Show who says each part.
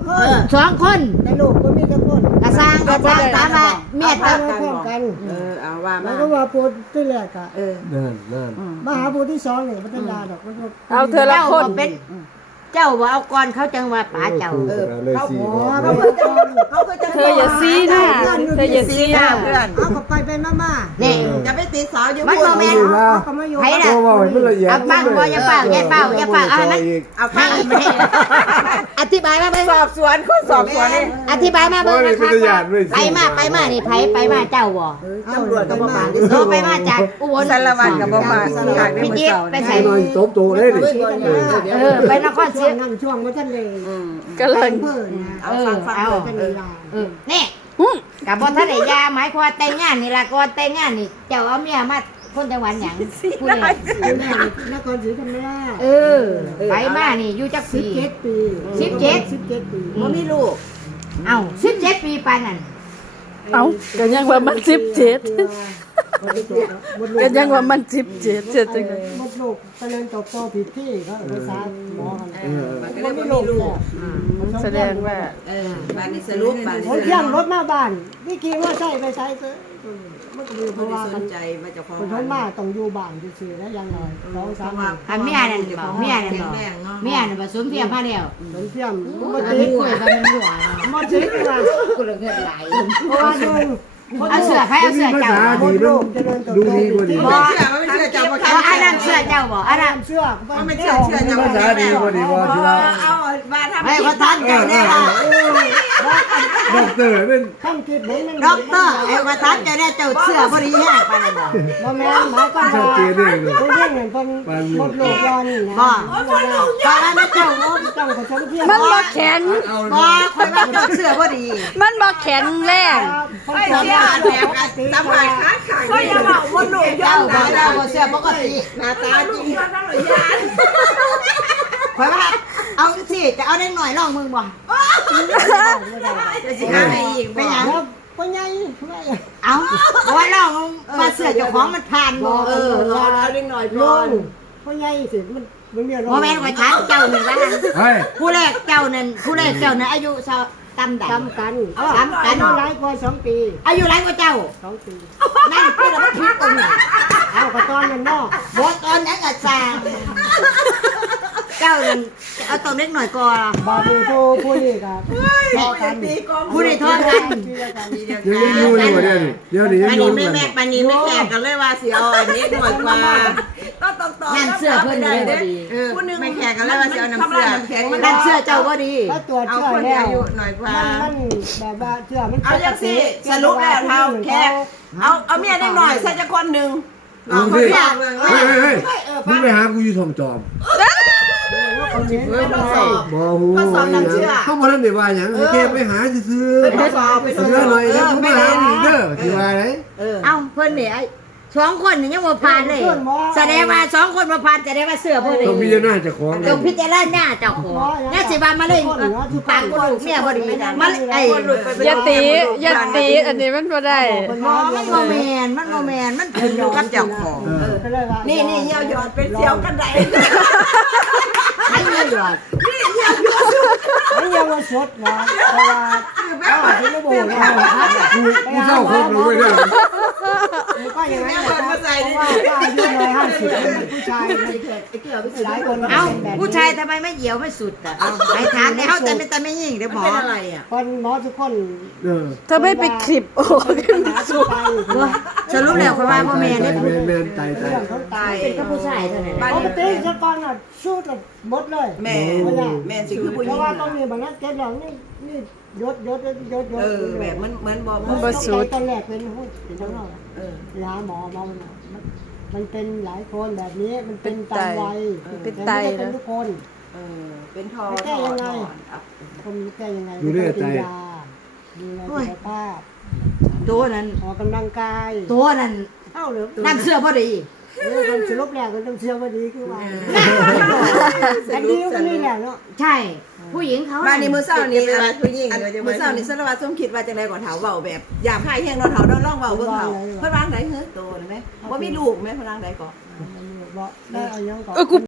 Speaker 1: 2 คน
Speaker 2: แต่ลูกก็มีแต่คน
Speaker 1: กระสร้างตามว่าเมีย
Speaker 2: ตา
Speaker 1: ตาม
Speaker 2: พร้อมกัน
Speaker 3: เอาว่า
Speaker 2: มั
Speaker 3: มาน
Speaker 2: ก็ว่าพูดที่แรกอะ
Speaker 4: นั่น
Speaker 2: มาหาพูดที่2เนี่ยมันจะด่าดอกมัน
Speaker 5: เอาเธอละ
Speaker 1: เจ้า
Speaker 5: คน
Speaker 1: บ่เป็นเจ้าบ่เอาก่อนเขาจังว่าป๋าเจ้า
Speaker 3: เขา
Speaker 2: อ๋อ
Speaker 3: เขาคือจะเขาคือจะ
Speaker 5: เธออย่าซีหน้าเธออย่าซีหน้า
Speaker 3: เพื่อน
Speaker 2: เอาก็ไปมา
Speaker 1: นี่
Speaker 3: จะไปตีสาวอยู่
Speaker 1: มัน
Speaker 3: พูด
Speaker 1: บ่แม่น
Speaker 2: เอาก็มาอยู่
Speaker 1: ไผล่ะ
Speaker 4: ก็ว่ามันละเอียด
Speaker 1: เอาฟังบ่อย่าฟังอย่าเฝ้าอย่าฟังเอาให้มัน
Speaker 3: เอา
Speaker 1: ให้
Speaker 3: ข้าง
Speaker 1: มันอธิบายมาเบิ่ง
Speaker 3: สอบสวนคนสอบสวนนี่
Speaker 1: อธิบายมาเบิ่งนะคะไปมานี่ไผไปมาเจ้าบ่
Speaker 3: ตำรวจก็ประมาณนี้
Speaker 1: โตไปมาจากอุบล
Speaker 3: สารวัตรกับประมาณอยากได้
Speaker 1: พี่
Speaker 3: มือ
Speaker 1: จิ๊บ
Speaker 3: เสา
Speaker 1: ไป
Speaker 3: เนี่ย
Speaker 1: ใส่
Speaker 4: หน่อยตบโตเลยดิ
Speaker 1: ไปนครศรี
Speaker 2: ช่วงมันท่านเลย
Speaker 5: กำลัง
Speaker 2: เพิ่นนะ
Speaker 3: เอาฟังฟัง
Speaker 2: ท่าน
Speaker 3: เล
Speaker 2: เลย ย
Speaker 1: นี่กับบ่ทันได้ยาหมายความว่าแต่งงานนี่ล่ะก่อนแต่งงานนี่เจ้าเอาเมียมาคนจังหวัดหยังผู้ใด
Speaker 2: แม่นครศรีธรรมราช
Speaker 1: ไปมานี่อยู่จักปี
Speaker 2: 17 ปี
Speaker 1: 17
Speaker 2: ปี
Speaker 3: ว่ามีลูก
Speaker 1: เอ้า17 ปีปานนั้น
Speaker 5: เอาก็ยังว่ามัน17ก็ยังว่ามัน17เจ็ดจังได๋
Speaker 2: มดลูกเจริญเติบโตผิดที่เขาภาษาหมอกัน
Speaker 3: มันก็เลยว่ามีลูก
Speaker 5: แสดงว่า
Speaker 3: บ้านนี้สรุปบ้านนี้
Speaker 2: รถเที่ยงรถมาบ้านนี่กี่ว่าใช่ไปใช้ซื้อมันก็มีเพ
Speaker 3: คน
Speaker 2: ราะ
Speaker 3: ที่
Speaker 2: ว่า
Speaker 3: ส
Speaker 2: มัน น
Speaker 3: ใจมาจากพ่อ
Speaker 2: คนทั้งบ้านต้องอยู่บ้านซื่อๆนะยังไง2-3 วัน
Speaker 1: อันเมียนั่นบ่เมียนั่นบ่เมียนั่นบ่สมเพียงมาแล้ว
Speaker 2: รถเที่ยง
Speaker 1: บ่
Speaker 2: บ่
Speaker 1: ติ
Speaker 2: ติ
Speaker 1: ด
Speaker 2: ด
Speaker 1: คุยกันมันหัว
Speaker 2: บ่ติดว่า
Speaker 1: กูละเงินไหล
Speaker 2: เพราะว่าหนึ่ง
Speaker 1: เอาเสื้อใครเอาเสื้อเจ้า
Speaker 2: มดลูกเจริญเติบโตผิดที่
Speaker 3: ไม่เชื่อไม่เชื่อจะมา
Speaker 1: เอาอันนั้นเสื้อเจ้าบ่อันนั้น
Speaker 2: เชื่อ
Speaker 3: ไม่เชื่อเชื่อจะมา
Speaker 4: ภาษาดีกว่าดีว่าที่ว่า
Speaker 3: เอาบ้านทำ
Speaker 1: ให้เขาทันเจ้าแน่ล่ะ
Speaker 4: ด็อกเตอร์เป็น
Speaker 2: ข้ามคิดเหมือนมัน
Speaker 1: ด็อกเตอร์ให้เขาทันเจ้าแน่เจ้าเสื้อบ่ดีแฮงปานนั้นบ่
Speaker 2: บ่แม่นหมายความ
Speaker 4: ชัด
Speaker 2: ว่า
Speaker 4: เจนเลย
Speaker 2: ผู้หญิงเนี่ยเป็นมดลูกย้อนนี่นะ
Speaker 1: บ่บ่ว่ามันเจ้าบ่
Speaker 2: ต้องผสมเทียม
Speaker 5: มันบ่แข็ง
Speaker 1: บ่ค่อยว่าเจ้าเสื้อบ่ดี
Speaker 5: มันบ่แข็งแรง
Speaker 2: ไม่เชื่อ
Speaker 3: แบบสมัยค้าขายก็ยังบอกว่าหนุ่ม
Speaker 1: เจ้าบ่เจ้าบ่เสื้อปกติ
Speaker 3: หน้าตาจริง
Speaker 1: ข่อยว่าเอาสิจะเอาเด็กหน่อยลองมึงบ่
Speaker 3: จะสิหาให้อีก
Speaker 1: เป็นหยัง
Speaker 2: แล้วพ่อใหญ่
Speaker 1: เอาว่าลองมาเสื้อเจ้าของมันผ่านบ่
Speaker 3: เอาเล็กหน่อย
Speaker 2: ล
Speaker 3: ก่อน
Speaker 2: งพ่อใหญ่สิมันมี
Speaker 1: บ่แม่นข่อยถามเจ้านี่ว่า
Speaker 4: เฮ้ย
Speaker 1: ผู้แรกเจ้านั่นผู้แรกเจ้านั่นอายุเท่าตำใด
Speaker 2: จำกัน
Speaker 1: ตำกัน
Speaker 2: หลายกว่า2 ปี
Speaker 1: อายุหลายกว่าเจ้า
Speaker 2: 2 ปี
Speaker 1: นั่นคือเราผิดตรงไหน
Speaker 2: เอากระตอนนั้นเนาะ
Speaker 1: บ่ตอนนั้นก็สร้างเจ้านั่นเอาตอนเล็กหน่อยก่อน
Speaker 2: บาดนี้ผู้นี่ก็พอกัน
Speaker 1: ผู้ใดทอดกัน
Speaker 4: ยังอยู่อยู่เดี๋ยวนี้ยัง
Speaker 3: ปัน
Speaker 4: อยู่
Speaker 3: นี้ไม่แม่ปันนี้ไม่แข่งกันเลยว่าสิเอาอันนี้หน่อยกว่า
Speaker 1: นั่นเสื้อเพิ่นนี่บ่ดี
Speaker 3: ผู้นึงไม่แข่งกันเลยว่าสิเอาน้ำเสื้อแข็งมัน
Speaker 1: นั่นเสื้อเจ้าบ่ดี
Speaker 2: ถ้าตรวจ
Speaker 3: เอา
Speaker 2: เชื่อ
Speaker 3: คน
Speaker 2: แล้ว
Speaker 3: อายุหน่อยกว่า
Speaker 2: มันแบบว่าเชื่อมัน
Speaker 3: เอาจังสิสรุปแล้วเท่าแขกเอาเมียได้หน่อยใส่จะคนหนึ่ง
Speaker 4: มึงดิเฮ้ยมึงไปหากูอยู่ทองจอม
Speaker 2: คนนี้
Speaker 3: ไม่ต้องสอบ
Speaker 4: บ่ฮู้เขาบ่ทันได้ว่าหยังแค่ไปหาซื่อ
Speaker 3: ไม่สอบไป
Speaker 4: ๆ
Speaker 3: สอบ
Speaker 4: เสื้อหน่อยแล้วกูมาหาอีกเด้อสิว่าได
Speaker 1: เอ้าเพิ่นนี่ไอ้2 คนนี่ยังบ่ผ่านเลย แสดงว่า2 คนบ่ผ่านแสดงว่าเสื้อเพิ่น
Speaker 4: ต้องมี
Speaker 1: นี่
Speaker 4: เจ้าหน้าเจ้าของ
Speaker 1: ต้องพิจารณาเจ้าของน่าสิว่ามาเลยปากกูลูกเมียบ่ดีมันไอ้
Speaker 5: อย่าตีอันนี้มันบ่ได้
Speaker 1: มันบ่แม่นมันขึ้นอยู่กับเจ้าของ
Speaker 3: นี่เยี่ยวยอดเป็นเสียวกันได
Speaker 1: ให้เงินหยอด
Speaker 2: ไม่ยังว่าสดนะเพราะว่าที่ไม่บอกนะ
Speaker 4: กูเข้าครบเลยเด้อ
Speaker 2: ก็อย่างนั้นเพราะว่าก็อายุน้อย50ผู้ชายหลายคน
Speaker 1: เอ้าผู้ชายทำไมไม่เหี่ยวไม่สุดอ่ะไอ้ถามเนี่ยเฮาแต่ไม่ยิ่งเด้อหมอ
Speaker 3: เป็นอะไรอ่ะ
Speaker 2: คนหมอทุกคน
Speaker 5: เธอไม่ไปคลิปโอ้
Speaker 1: สรุปแล้วค่อยว่าบ่แม่นเด้อ
Speaker 4: แม่นตาย
Speaker 2: เรื่องเขาตาย
Speaker 1: เป็นกับผู้ชายเท่านั้นแหละ
Speaker 2: ปกติจะก่อนน่ะสู้กับหมดเลย
Speaker 3: แม่สิคือผู้ห
Speaker 2: เพ
Speaker 3: ญิง
Speaker 2: ราะว่าต้องมีบรรทัดเจ็ดหลังนี่ยศ
Speaker 3: แบบเหมือนบอก
Speaker 2: ตอนแรกเป็นหุ้นเป็นทั้งนอกยาหมอมันเป็นหลายคนแบบนี้มันเป็นตามวัยเป็นทุกคน
Speaker 3: เป็นทอ
Speaker 2: คนนี้แก้ยังไงกินยาดูแลสุขภาพ
Speaker 1: ตัวนั้น
Speaker 2: ออกกำลังกาย
Speaker 1: ตัวนั้น
Speaker 2: เอ้าหรือ
Speaker 1: นั่นเสื้อบ่ดี
Speaker 2: คนสรุปแล้วก็ต้องเชื่อว่าดีคือว่าอันนี้ก็นี่แหละเนาะ
Speaker 1: ใช่ผู้หญิงเขา
Speaker 3: บ้านนี้มือเศร้านี้ผู้หญิงมือเศร้านี้สารวัตรสมคิดว่าจังได๋ก่อนเฒ่าเว้าแบบอยากให้แฮงเนาะเฒ่าลองเว้าเบิ่งเฒ่าเพิ่นวางได๋เฮ้อโตนะแม่บ่มีลูกแม่เพิ่นวางได๋ก่อน
Speaker 2: บอกได้เอายังก่อน
Speaker 5: กู